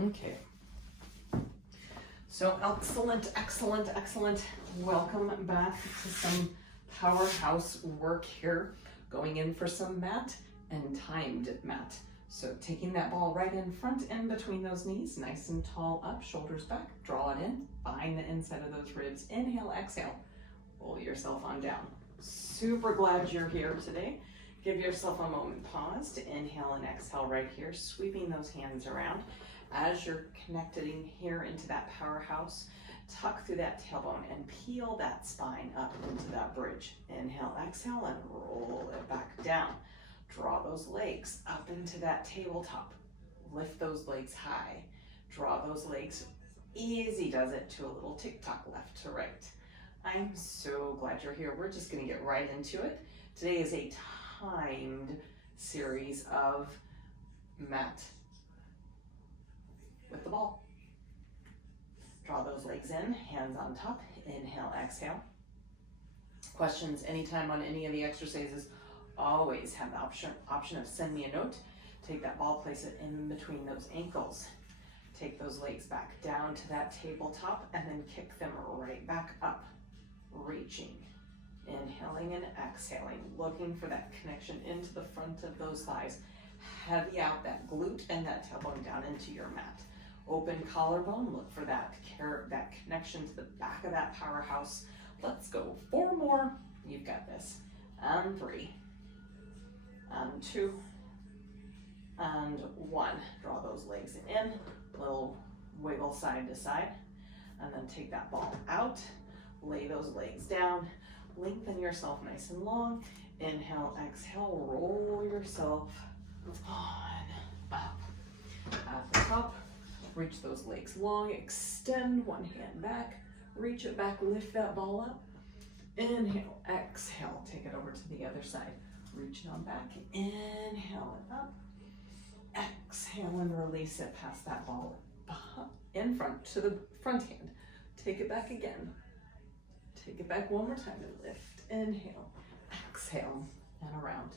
Okay. So excellent. Welcome back to some powerhouse work here. Going in for some mat and timed mat. So taking that ball right in front in between those knees, nice and tall up, shoulders back, draw it in, find the inside of those ribs. Inhale, exhale, roll yourself on down. Super glad you're here today. Give yourself a moment, pause to inhale and exhale right here, sweeping those hands around. As you're connecting here into that powerhouse, tuck through that tailbone and peel that spine up into that bridge. Inhale, exhale, and roll it back down. Draw those legs up into that tabletop. Lift those legs high. Draw those legs, easy does it, to a little tick-tock left to right. I'm so glad you're here. We're just gonna get right into it. Today is a timed series of mat with the ball. Draw those legs in, hands on top, inhale, exhale. Questions anytime on any of the exercises, always have the option of send me a note. Take that ball, place it in between those ankles. Take those legs back down to that tabletop and then kick them right back up, reaching. Inhaling and exhaling, looking for that connection into the front of those thighs. Heavy out that glute and that tailbone down into your mat. Open collarbone, look for that connection to the back of that powerhouse. Let's go. 4 more. You've got this. And 3. And 2. And 1. Draw those legs in. Little wiggle side to side. And then take that ball out. Lay those legs down. Lengthen yourself nice and long. Inhale, exhale, roll yourself on up. At the top, reach those legs long, extend one hand back, reach it back, lift that ball up. Inhale, exhale, take it over to the other side. Reach it on back, inhale it up. Exhale and release it past that ball in front to the front hand. Take it back again. Take it back one more time and lift. Inhale, exhale, and around,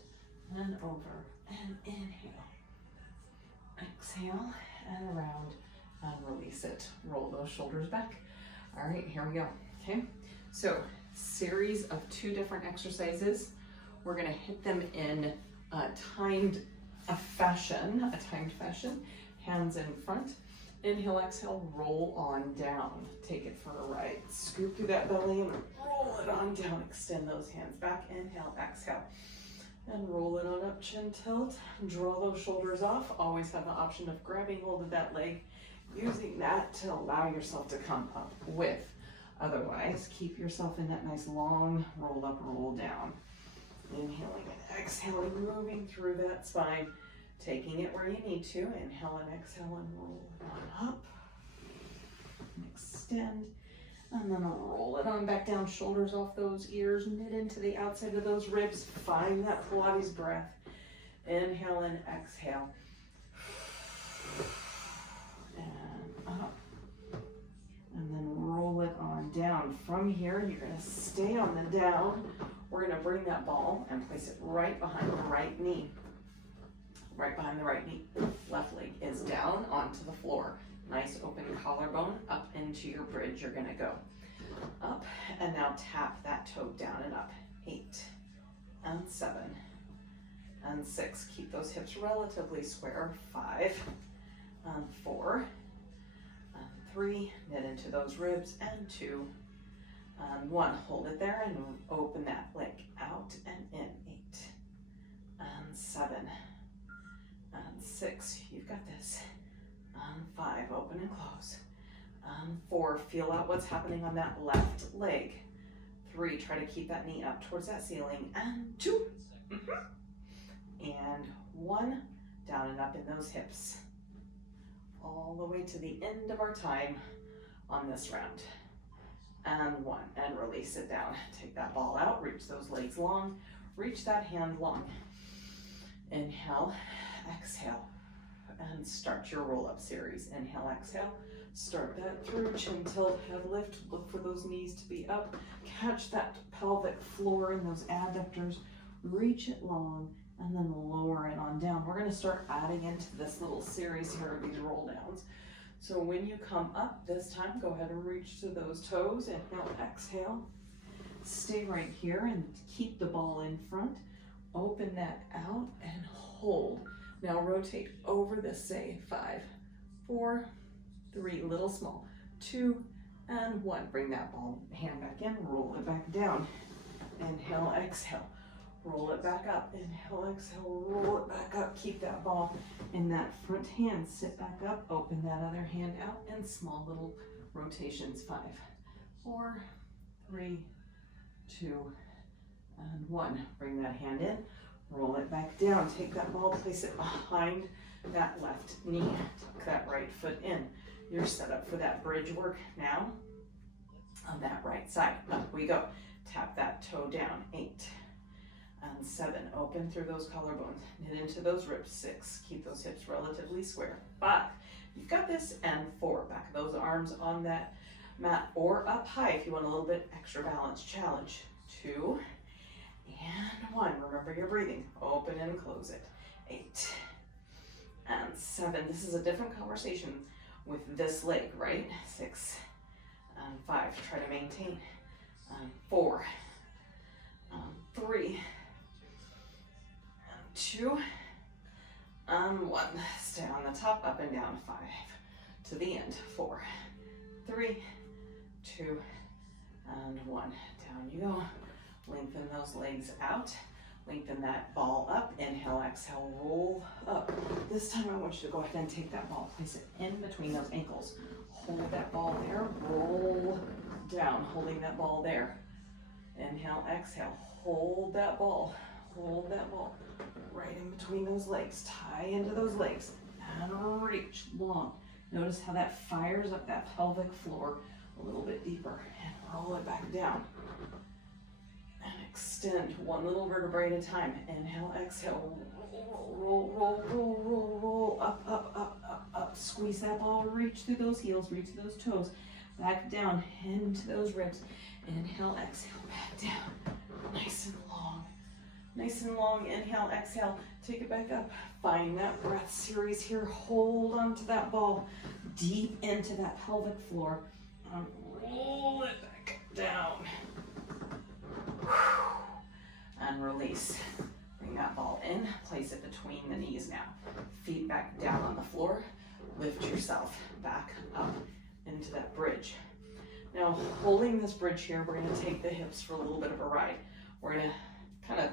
and over, and inhale. Exhale, and around, and release it. Roll those shoulders back. All right, here we go, okay? So, series of 2 different exercises. We're gonna hit them in a timed fashion, hands in front. Inhale, exhale, roll on down. Take it for a ride. Scoop through that belly and roll it on down. Extend those hands back. Inhale, exhale. And roll it on up, chin tilt. Draw those shoulders off. Always have the option of grabbing hold of that leg, using that to allow yourself to come up with. Otherwise, keep yourself in that nice long roll up, roll down. Inhaling and exhaling, moving through that spine. Taking it where you need to. Inhale and exhale and roll it on up. And extend. And then roll it on back down. Shoulders off those ears. Knit into the outside of those ribs. Find that Pilates breath. Inhale and exhale. And up. And then roll it on down. From here, you're going to stay on the down. We're going to bring that ball and place it right behind the right knee. Right behind the right knee. Left leg is down onto the floor. Nice open collarbone up into your bridge. You're gonna go up and now tap that toe down and up. 8 and 7 and 6. Keep those hips relatively square. 5 and 4 and 3. Knit into those ribs and 2 and 1. Hold it there and open that leg out and in. 8 and 7. And 6, you've got this. And 5, open and close. And 4, feel out what's happening on that left leg. 3, try to keep that knee up towards that ceiling. And 2, and 1, down and up in those hips. All the way to the end of our time on this round. And 1, and release it down. Take that ball out, reach those legs long, reach that hand long. Inhale. Exhale, and start your roll-up series. Inhale, exhale, start that through, chin tilt, head lift, look for those knees to be up, catch that pelvic floor and those adductors, reach it long, and then lower it on down. We're gonna start adding into this little series here of these roll downs. So when you come up this time, go ahead and reach to those toes. Inhale, exhale. Stay right here and keep the ball in front. Open that out and hold. Now rotate over this, say 5, 4, 3, little small, 2, and 1. Bring that ball hand back in, roll it back down. Inhale, exhale. Roll it back up. Inhale, exhale, roll it back up. Keep that ball in that front hand. Sit back up, open that other hand out, and small little rotations. 5, 4, 3, 2, and 1. Bring that hand in, roll it back down. Take that ball, place it behind that left knee. Tuck that right foot in. You're set up for that bridge work now on that right side. Up we go. Tap that toe down. 8 and 7. Open through those collarbones. Knit into those ribs. 6. Keep those hips relatively square. 5. You've got this. And 4. Back those arms on that mat or up high if you want a little bit extra balance. Challenge. 2 and 1. Remember your breathing. Open and close it. 8 and 7. This is a different conversation with this leg, right? 6 and 5. Try to maintain. 4 and 3 and 2 and 1. Stay on the top, up and down. 5 to the end. 4, 3, 2, and 1. Down you go. Lengthen those legs out. Lengthen that ball up. Inhale, exhale, roll up. This time I want you to go ahead and take that ball, place it in between those ankles. Hold that ball there, roll down, holding that ball there. Inhale, exhale, hold that ball right in between those legs. Tie into those legs and reach long. Notice how that fires up that pelvic floor a little bit deeper, and roll it back down. And extend one little vertebrae at a time. Inhale, exhale, roll, up. Squeeze that ball, reach through those heels, reach through those toes, back down, into those ribs. Inhale, exhale, back down. Nice and long. Inhale, exhale, take it back up. Find that breath series here. Hold onto that ball deep into that pelvic floor. And roll it back down. And release. Bring that ball in, place it between the knees now. Feet back down on the floor. Lift yourself back up into that bridge. Now, holding this bridge here, we're gonna take the hips for a little bit of a ride. We're gonna kind of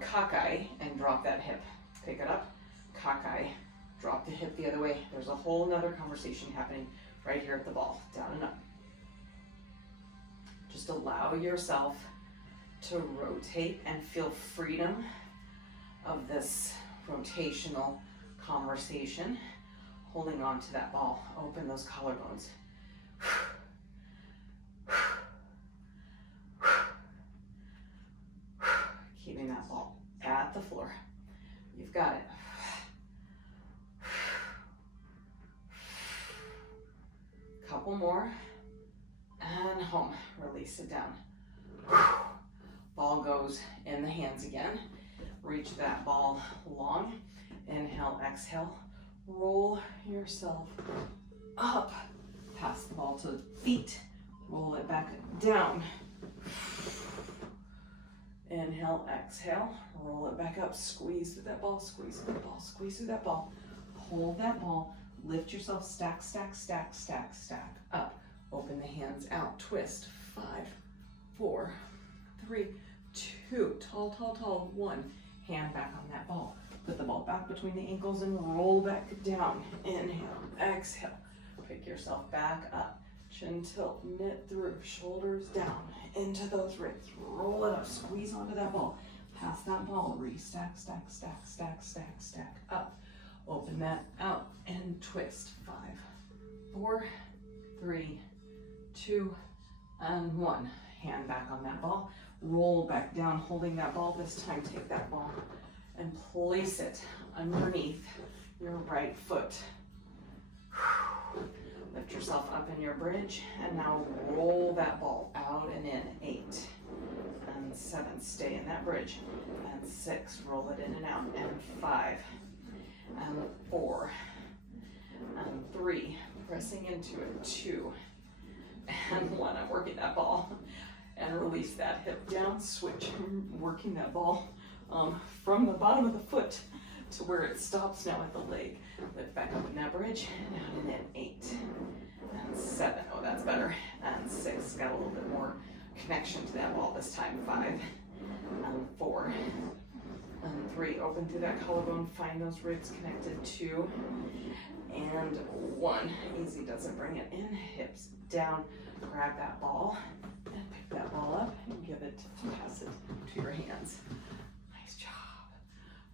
cockeye and drop that hip. Pick it up, cockeye, drop the hip the other way. There's a whole nother conversation happening right here at the ball. Down and up. Just allow yourself to rotate and feel freedom of this rotational conversation. Holding on to that ball. Open those collarbones. Keeping that ball at the floor. You've got it. Couple more. And home. Release it down. Ball goes in the hands again. Reach that ball long. Inhale, exhale. Roll yourself up. Pass the ball to the feet. Roll it back down. Inhale, exhale. Roll it back up. Squeeze through that ball. Squeeze through that ball. Squeeze through that ball. Hold that ball. Lift yourself. Stack, stack, stack, stack, stack. Up. Open the hands out. Twist. 5, 4, 3, 2. Tall, tall, tall. 1. Hand back on that ball. Put the ball back between the ankles and roll back down. Inhale, exhale. Pick yourself back up. Chin tilt, knit through, shoulders down, into those ribs. Roll it up, squeeze onto that ball. Pass that ball, re-stack, stack, stack, stack, stack, stack, up. Open that out and twist. 5, 4, 3, 2, and 1. Hand back on that ball. Roll back down, holding that ball. This time, take that ball and place it underneath your right foot. Lift yourself up in your bridge, and now roll that ball out and in. 8 and 7, stay in that bridge, and 6, roll it in and out, and 5, and 4, and 3, pressing into it, 2, and 1, I'm working that ball, and release that hip down, switch, working that ball from the bottom of the foot to where it stops now at the leg. Lift back up in that bridge, and out and in, 8, and 7, oh that's better, and 6, got a little bit more connection to that ball this time, 5, and 4, and 3, open through that collarbone, find those ribs connected, 2, and 1, easy, doesn't bring it in, hips down, grab that ball, and pick that ball up, and give it, pass it to your hands. Nice job.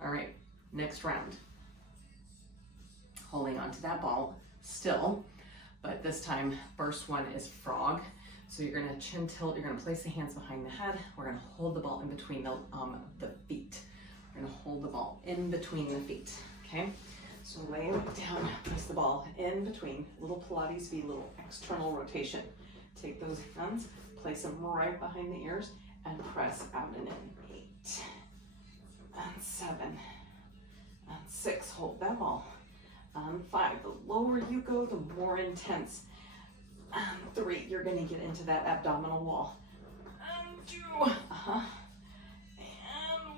All right, next round. Holding on to that ball still, but this time, first one is frog. So you're gonna chin tilt, you're gonna place the hands behind the head. We're gonna hold the ball in between the feet. We're gonna hold the ball in between the feet, okay? So lay it down, place the ball in between, little Pilates V, little external rotation. Take those hands, place them right behind the ears, and press out and in. 8, and 7, and 6, hold that ball. 5, the lower you go, the more intense. 3, you're gonna get into that abdominal wall. 2, and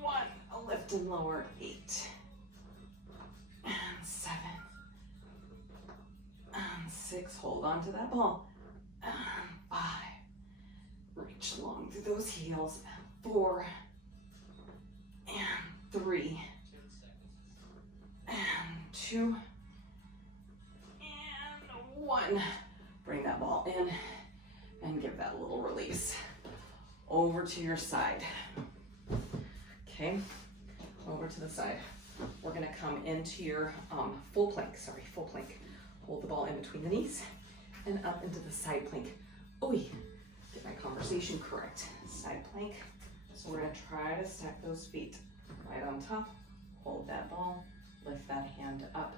1, a lift and lower, 8, and 7, and 6, hold on to that ball, and 5, reach long through those heels, and 4, and 3, and 2, and 1. Bring that ball in and give that a little release. Over to your side. Okay, over to the side. We're gonna come into your full plank. Hold the ball in between the knees and up into the side plank. Oy, get my conversation correct. Side plank. So we're gonna try to stack those feet right on top. Hold that ball, lift that hand up.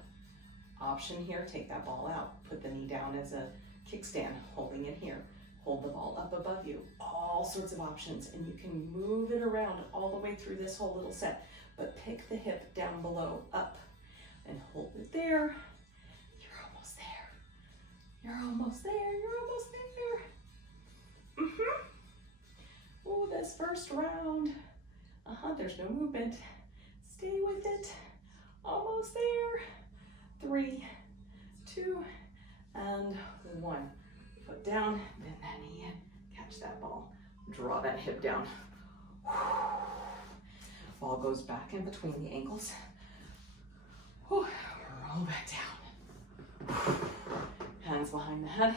Option here, take that ball out. Put the knee down as a kickstand, holding it here. Hold the ball up above you. All sorts of options, and you can move it around all the way through this whole little set, but pick the hip down below, up, and hold it there. You're almost there. You're almost there. You're almost there. Oh, this first round. There's no movement. Stay with it. Almost there. 3, 2, and 1. Foot down, bend that knee in, catch that ball, draw that hip down. Ball goes back in between the ankles. Roll back down. Hands behind the head,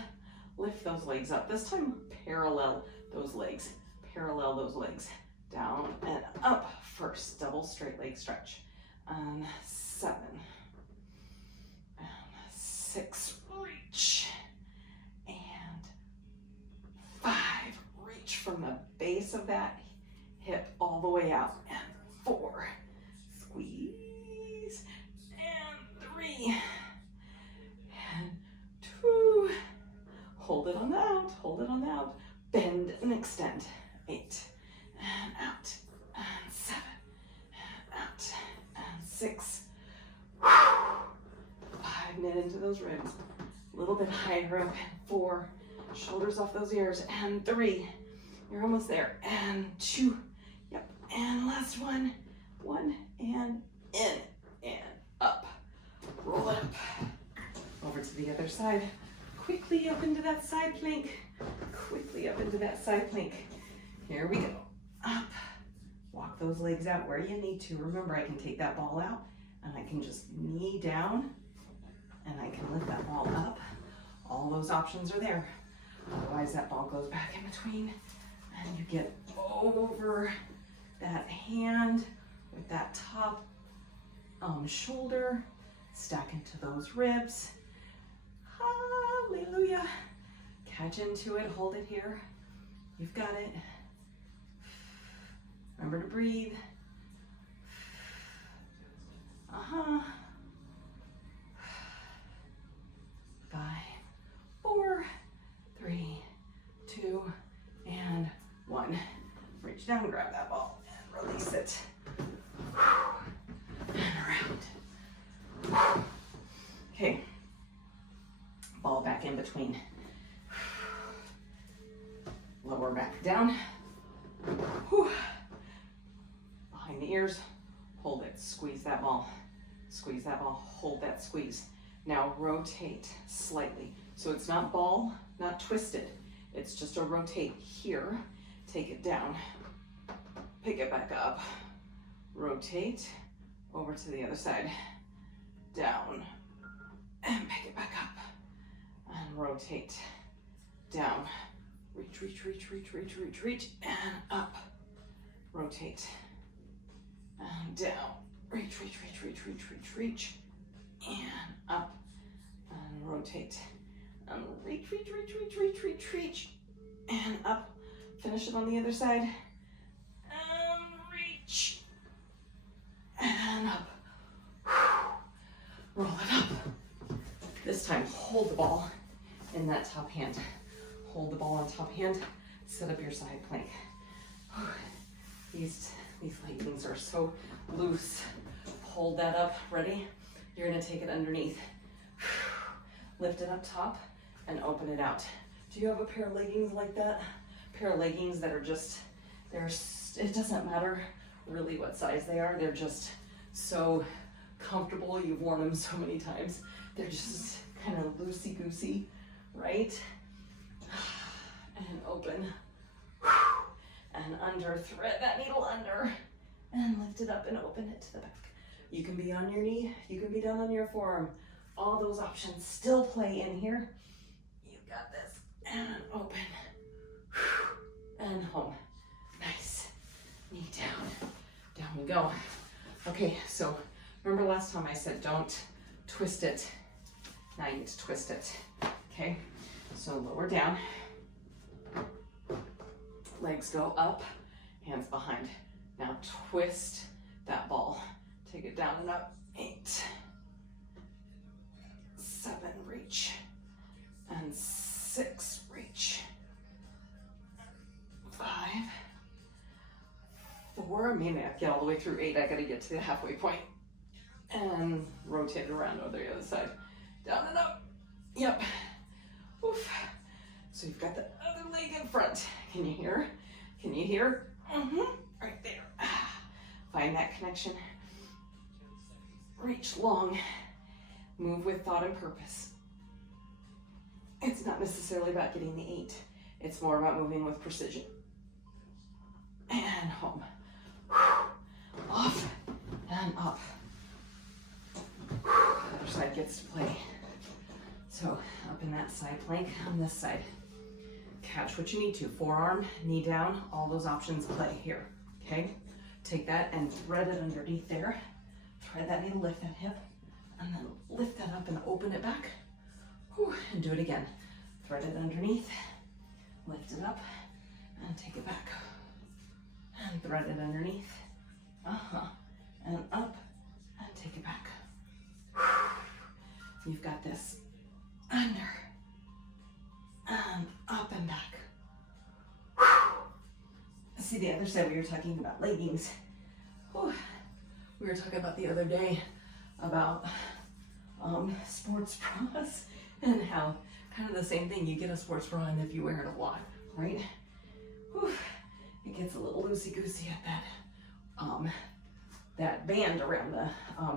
lift those legs up. This time, parallel those legs. Parallel those legs. Down and up first, double straight leg stretch. 7, and 6, reach. 5, reach from the base of that hip all the way out, and 4, squeeze, and 3, and 2, hold it on the out, hold it on the out, bend and extend, 8, and out, and 7, and out, and 6, 5, knit into those ribs, a little bit higher up, and 4, shoulders off those ears, and 3, you're almost there, and 2, yep, and last one, 1, and in, and up, roll it up, over to the other side, quickly up into that side plank, quickly up into that side plank, here we go, up, walk those legs out where you need to, remember I can take that ball out, and I can just knee down, and I can lift that ball up, all those options are there. Otherwise, that ball goes back in between, and you get over that hand with that top shoulder, stack into those ribs. Hallelujah. Catch into it, hold it here. You've got it. Remember to breathe. 5, 4, 3, 2, and 1. Reach down, grab that ball, and release it. And around. Okay, ball back in between. Lower back down. Behind the ears, hold it, squeeze that ball. Squeeze that ball, hold that squeeze. Now rotate slightly. So it's not ball, not twisted. It's just a rotate here. Take it down, pick it back up, rotate over to the other side, down, and pick it back up, and rotate, down, reach, reach, reach, reach, reach, reach, reach, and up, rotate, and down, reach, reach, reach, reach, reach, reach, reach, and up, and rotate, and reach, reach, reach, reach, reach, reach, reach, and up. Finish it on the other side, and reach, and up. Roll it up. This time, hold the ball in that top hand. Hold the ball on top hand, set up your side plank. These leggings are so loose. Hold that up, ready? You're gonna take it underneath. Lift it up top and open it out. Do you have a pair of leggings like that? Pair of leggings that are just, it doesn't matter really what size they are, they're just so comfortable. You've worn them so many times. They're just kind of loosey-goosey, right? And open, and under, thread that needle under, and lift it up and open it to the back. You can be on your knee, you can be down on your forearm. All those options still play in here. You got this, and open. And home. Nice. Knee down. Down we go. Okay, so remember last time I said don't twist it. Now you get to twist it. Okay, so lower down. Legs go up, hands behind. Now twist that ball. Take it down and up. 8, 7, reach. And 6, reach. 5, 4, maybe I get all the way through 8, I gotta get to the halfway point. And rotate around over the other side. Down and up, yep. Oof. So you've got the other leg in front. Can you hear? Can you hear? Right there. Find that connection. Reach long, move with thought and purpose. It's not necessarily about getting the 8. It's more about moving with precision. And home. Off and up. The other side gets to play. So up in that side plank on this side. Catch what you need to. Forearm, knee down, all those options play here. Okay? Take that and thread it underneath there. Thread that needle, lift that hip, and then lift that up and open it back. Whew, and do it again. Thread it underneath, lift it up, and take it back. And thread it underneath, and up, and take it back. You've got this. Under, and up and back. See the other side, we were talking about leggings. Whew. We were talking about the other day about sports bras and how kind of the same thing. You get a sports bra and if you wear it a lot, right? Whew. It gets a little loosey-goosey at that that band around the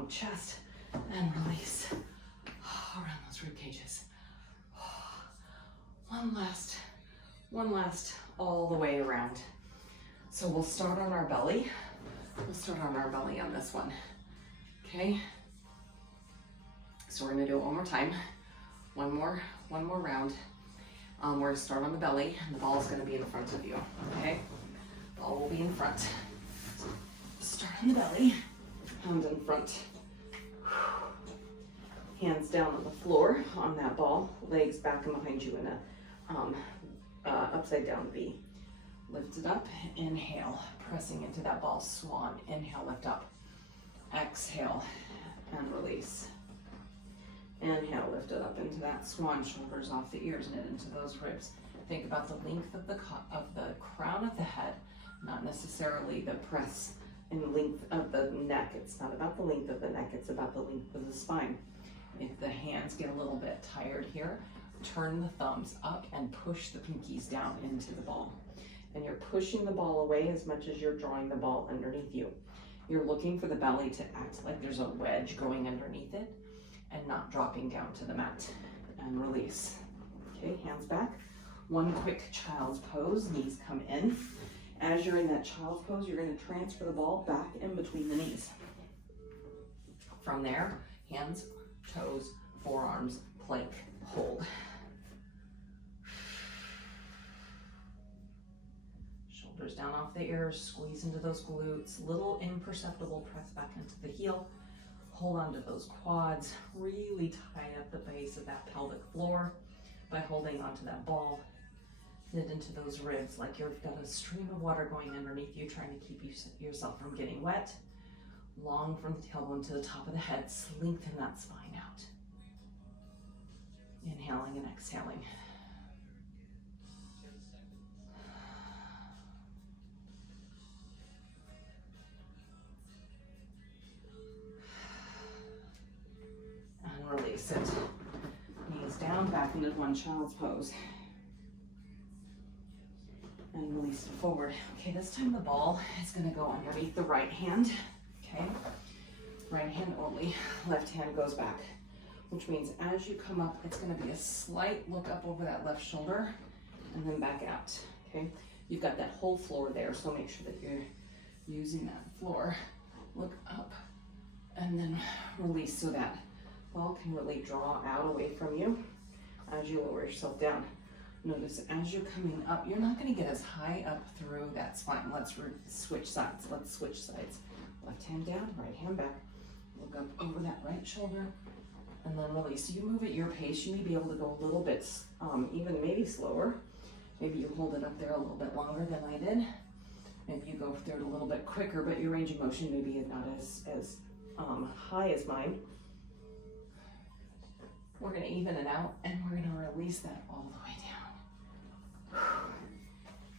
chest, and release around those rib cages. One last all the way around. So we'll start on our belly. We'll start on our belly on this one. Okay. So we're gonna do it one more time. One more round. We're gonna start on the belly, and the ball is gonna be in front of you. Okay. Ball will be in front. So start on the belly. Hand in front. Hands down on the floor on that ball. Legs back and behind you in a upside down V. Lift it up. Inhale, pressing into that ball. Swan. Inhale, lift up. Exhale and release. Inhale, lift it up into that swan. Shoulders off the ears, knit into those ribs. Think about the length of the crown of the head, not necessarily the press and length of the neck. It's not about the length of the neck, it's about the length of the spine. If the hands get a little bit tired here, turn the thumbs up and push the pinkies down into the ball. And you're pushing the ball away as much as you're drawing the ball underneath you. You're looking for the belly to act like there's a wedge going underneath it and not dropping down to the mat. And release. Okay, hands back. One quick child's pose, knees come in. As you're in that child's pose, you're going to transfer the ball back in between the knees. From there, hands, toes, forearms, plank, hold. Shoulders down off the ears, squeeze into those glutes, little imperceptible press back into the heel. Hold on to those quads, really tie up the base of that pelvic floor by holding onto that ball. Knit into those ribs like you've got a stream of water going underneath you, trying to keep yourself from getting wet. Long from the tailbone to the top of the head, lengthen that spine out. Inhaling and exhaling. And release it. Knees down, back into one child's pose. And release it forward. Okay, this time the ball is going to go underneath the right hand. Okay, right hand only, left hand goes back, which means as you come up, it's going to be a slight look up over that left shoulder and then back out. Okay, you've got that whole floor there, so make sure that you're using that floor. Look up and then release so that ball can really draw out away from you as you lower yourself down. Notice as you're coming up, you're not going to get as high up through that spine. Let's switch sides. Let's switch sides. Left hand down, right hand back. Look up over that right shoulder and then release. So you move at your pace. You may be able to go a little bit, even maybe slower. Maybe you hold it up there a little bit longer than I did. Maybe you go through it a little bit quicker, but your range of motion maybe is not as high as mine. We're going to even it out and we're going to release that all the way down.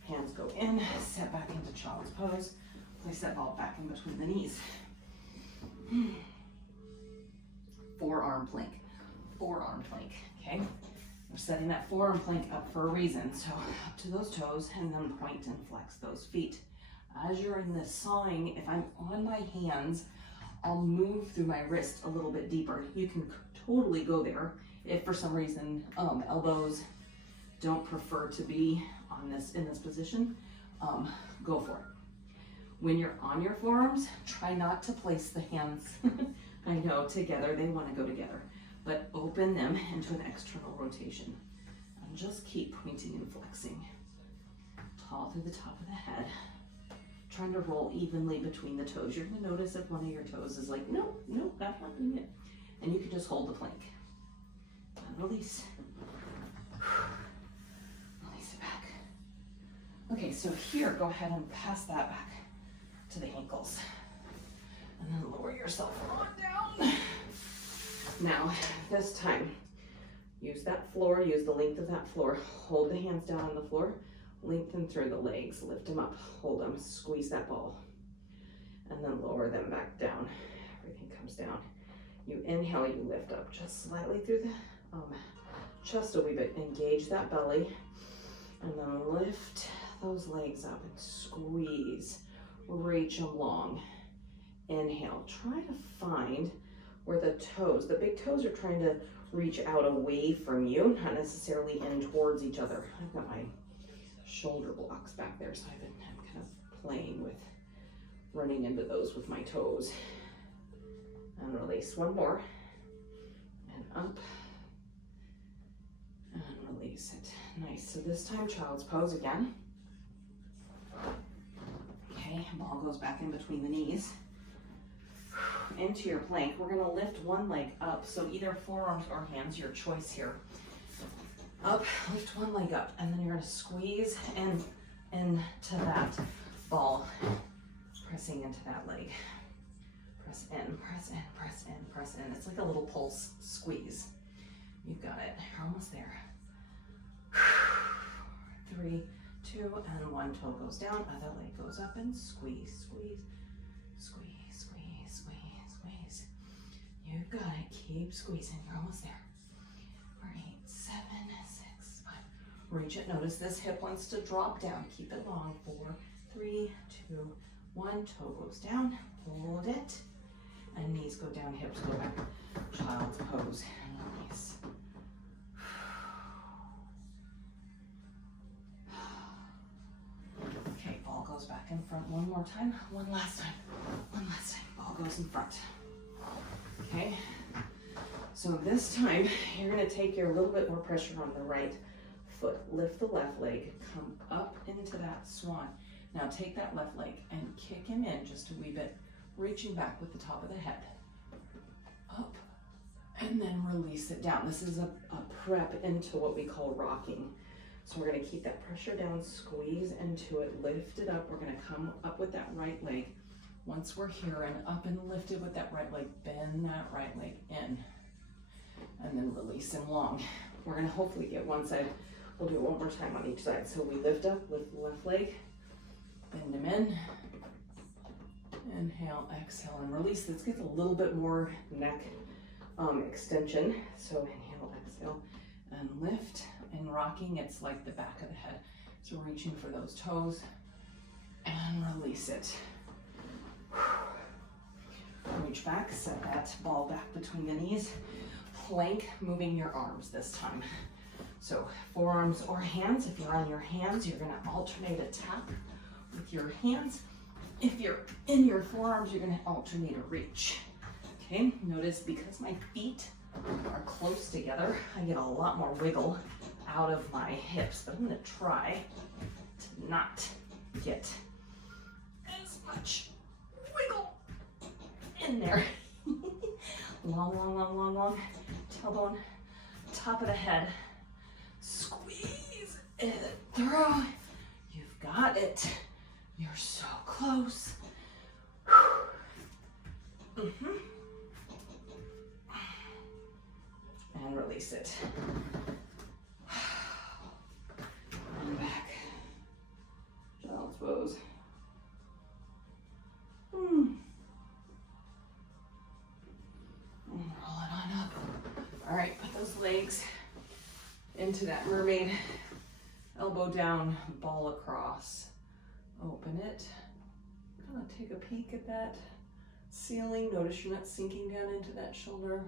Hands go in, step back into child's pose. Place that ball back in between the knees. Forearm plank, forearm plank, okay? We're setting that forearm plank up for a reason. So up to those toes and then point and flex those feet. As you're in this sawing, if I'm on my hands, I'll move through my wrist a little bit deeper. You can totally go there. If for some reason elbows don't prefer to be on in this position, go for it. When you're on your forearms, try not to place the hands, I know, together. They want to go together, but open them into an external rotation. And just keep pointing and flexing. Tall through the top of the head. Trying to roll evenly between the toes. You're going to notice if one of your toes is like, nope, not happening yet. And you can just hold the plank. And release. Release it back. Okay, so here, go ahead and pass that back to the ankles. And then lower yourself on down. Now, this time, use that floor, use the length of that floor. Hold the hands down on the floor. Lengthen through the legs, lift them up, hold them, squeeze that ball. And then lower them back down. Everything comes down. You inhale, you lift up just slightly through the chest a wee bit. Engage that belly. And then lift those legs up and squeeze. Reach them long. Inhale. Try to find where the toes, the big toes are trying to reach out away from you, not necessarily in towards each other. I've got my shoulder blocks back there, so I'm kind of playing with running into those with my toes. And release. One more. And up. And release it. Nice. So this time, child's pose again. Okay, ball goes back in between the knees. Into your plank. We're going to lift one leg up, so either forearms or hands, your choice here. Up, lift one leg up, and then you're going to squeeze into that ball, pressing into that leg. Press in, press in, press in, press in. It's like a little pulse squeeze. You've got it. You're almost there. 3, 2, and one toe goes down, other leg goes up, and squeeze, squeeze, squeeze, squeeze, squeeze, squeeze. You got it. Keep squeezing. You're almost there. 8, 7, 6, 5. Reach it. Notice this hip wants to drop down. Keep it long. 4, 3, 2, 1. Toe goes down. Hold it. And knees go down, hips go back. Child's pose. And release. Okay, ball goes back in front one more time. One last time. One last time. Ball goes in front. Okay. So this time, you're going to take your little bit more pressure on the right foot. Lift the left leg. Come up into that swan. Now take that left leg and kick him in just a wee bit, reaching back with the top of the head. Up, and then release it down. This is a prep into what we call rocking. So we're going to keep that pressure down, squeeze into it, lift it up. We're going to come up with that right leg. Once we're here and up and lifted with that right leg, bend that right leg in, and then release him long. We're going to hopefully get one side. We'll do it one more time on each side. So we lift up, lift the left leg, bend him in. Inhale, exhale, and release. This gets a little bit more neck extension. So inhale, exhale, and lift. And rocking, it's like the back of the head. So reaching for those toes and release it. Reach back, set that ball back between the knees. Plank, moving your arms this time. So forearms or hands. If you're on your hands, you're gonna alternate a tap with your hands. If you're in your forearms, you're gonna alternate a reach. Okay, notice because my feet are close together, I get a lot more wiggle out of my hips, but I'm gonna try to not get as much wiggle in there. Long, long, long, long, long, tailbone, top of the head, squeeze it through. You've got it. You're so close. And release it. And back. Child's pose. And roll it on up. All right, put those legs into that mermaid. Elbow down, ball across. Open it. Kind of take a peek at that ceiling. Notice you're not sinking down into that shoulder.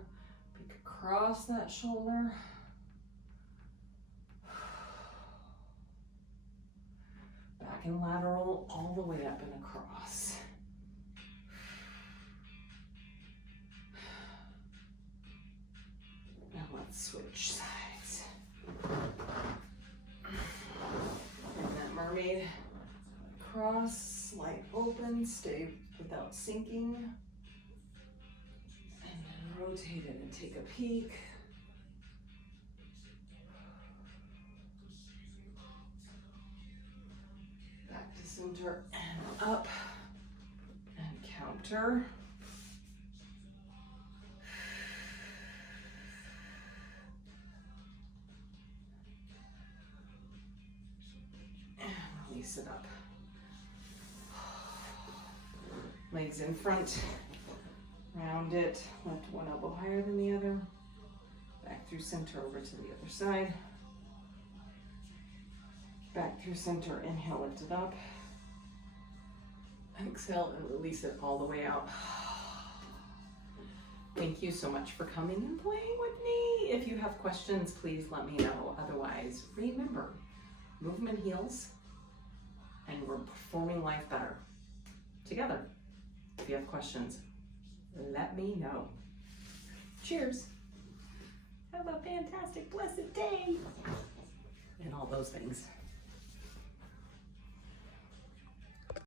Peek across that shoulder. Back and lateral all the way up and across. Now let's switch sides. Bring that mermaid across, slight open, stay without sinking. And then rotate it and take a peek. Back to center and up. And counter. And release it up. Legs in front, round it, lift one elbow higher than the other, back through center over to the other side, back through center, inhale, lift it up, exhale and release it all the way out. Thank you so much for coming and playing with me. If you have questions, please let me know. Otherwise, remember, movement heals and we're performing life better together. If you have questions, let me know. Cheers. Have a fantastic, blessed day. And all those things.